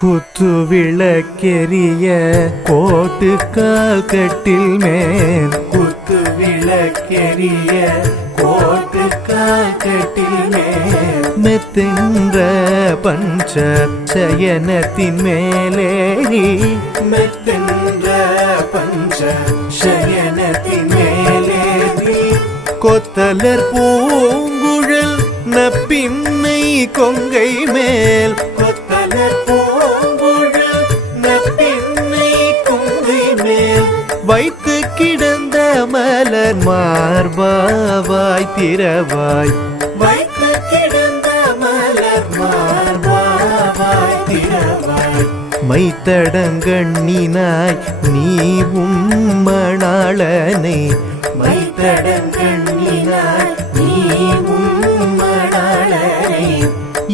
குத்து விளக்கெரிய கோட்டுக்கால் கட்டில் மேல். குத்து விளக்கெரிய கோட்டுக்கால் கட்டில் மேல். மெத்தின்ற பஞ்ச சயனத்தின் மேலேறி மெத்தின்ற பஞ்ச சயனத்தின் மேலேறி கொத்தலர் பூங்குழல் நப்பின்னை கொங்கை மேல். வைத்து கிடந்த மலர் மார்பாவாய் திரவாய் வைத்து கிடந்த மலர் மார்பாவாய் திரவாய் மைத்தடங்கண்ணினாய் நீ உம்மணாளனை மைத்தடங்கண்ணினாய் நீ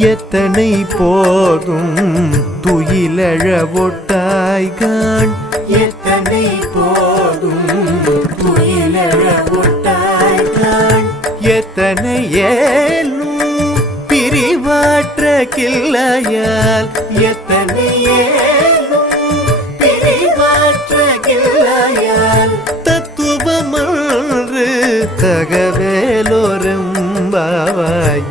எத்தனை போதும் துயிலழ ஒட்டாய்கான் எத்தனை போதும் துயிலழ ஒட்டாய்கான் எத்தனை ஏலும் பிரிவாற்ற கிள்ளையால்? எத்தனை ஏலும் பிரிவாற்ற கிள்ளையால்? தத்துவமன்று தகவேலோரும் பாவாய்